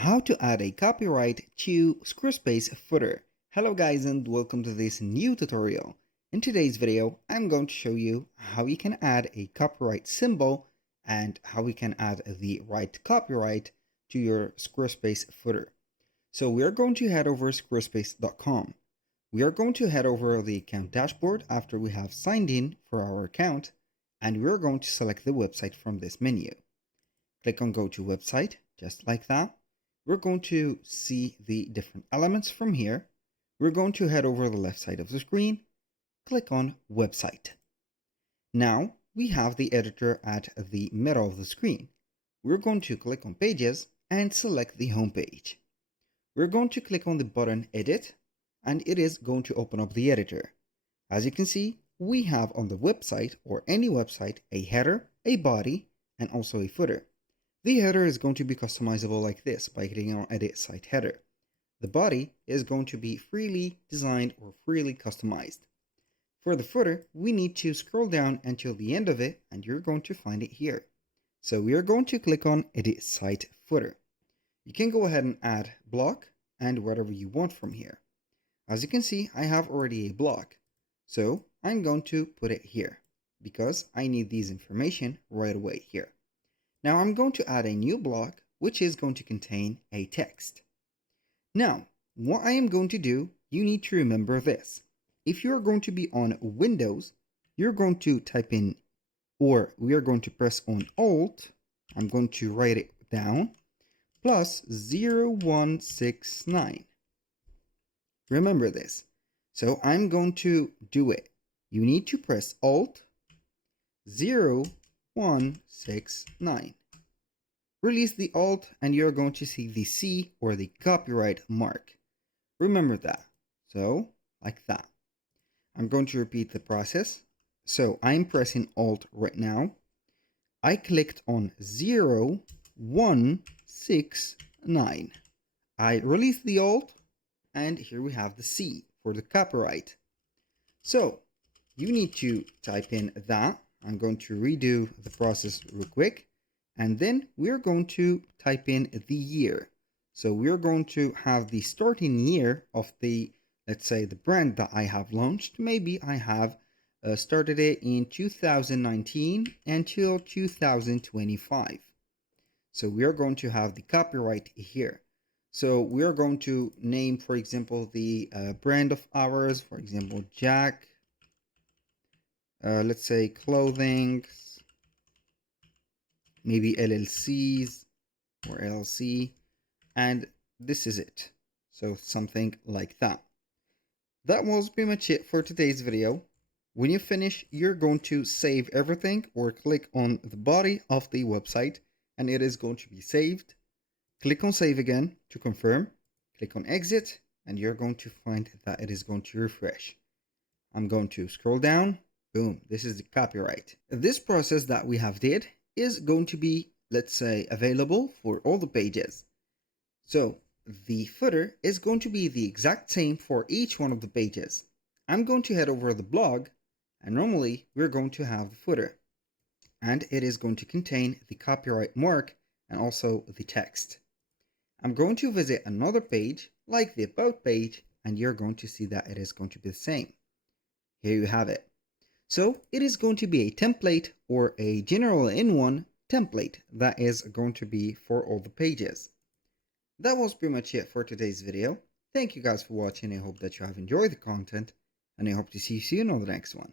How to add a copyright to Squarespace footer. Hello guys and welcome to this new tutorial. In today's video, I'm going to show you how you can add a copyright symbol and how we can add the right copyright to your Squarespace footer. So we are going to head over squarespace.com. We are going to head over the account dashboard after we have signed in for our account, and we're going to select the website from this menu. Click on go to website, just like that. We're going to see the different elements from here. We're going to head over the left side of the screen, click on website. Now we have the editor at the middle of the screen. We're going to click on pages and select the home page. We're going to click on the button edit and it is going to open up the editor. As you can see, we have on the website or any website a header, a body, and also a footer. The header is going to be customizable like this by clicking on Edit Site Header. The body is going to be freely designed or freely customized. For the footer, we need to scroll down until the end of it and you're going to find it here. So we are going to click on Edit Site Footer. You can go ahead and add block and whatever you want from here. As you can see, I have already a block. So I'm going to put it here because I need these information right away here. Now I'm going to add a new block, which is going to contain a text. Now, what I am going to do, you need to remember this. If you're going to be on Windows, you're going to type in, or we are going to press on Alt, I'm going to write it down, plus 0169. Remember this. So I'm going to do it. You need to press Alt 0169. Release the Alt and you're going to see the C or the copyright mark. Remember that. So, like that. I'm going to repeat the process. So, I'm pressing Alt right now. I clicked on 0169. I released the Alt and here we have the C for the copyright. So, you need to type in that. I'm going to redo the process real quick. And then we're going to type in the year. So we're going to have the starting year of the, let's say, the brand that I have launched. Maybe I have started it in 2019 until 2025. So we are going to have the copyright here. So we are going to name, for example, the brand of ours, for example, Jack. Let's say clothing. Maybe LLCs or LLC, and this is it. So something like that. That was pretty much it for today's video. When you finish, you're going to save everything or click on the body of the website and it is going to be saved. Click on save again to confirm. Click on exit and you're going to find that it is going to refresh. I'm going to scroll down. Boom, this is the copyright. This process that we have did is going to be, let's say, available for all the pages. So the footer is going to be the exact same for each one of the pages. I'm going to head over the blog and normally we're going to have the footer and it is going to contain the copyright mark and also the text. I'm going to visit another page like the about page and you're going to see that it is going to be the same. Here you have it. So it is going to be a template or a general in-one template that is going to be for all the pages. That was pretty much it for today's video. Thank you guys for watching. I hope that you have enjoyed the content and I hope to see you soon on the next one.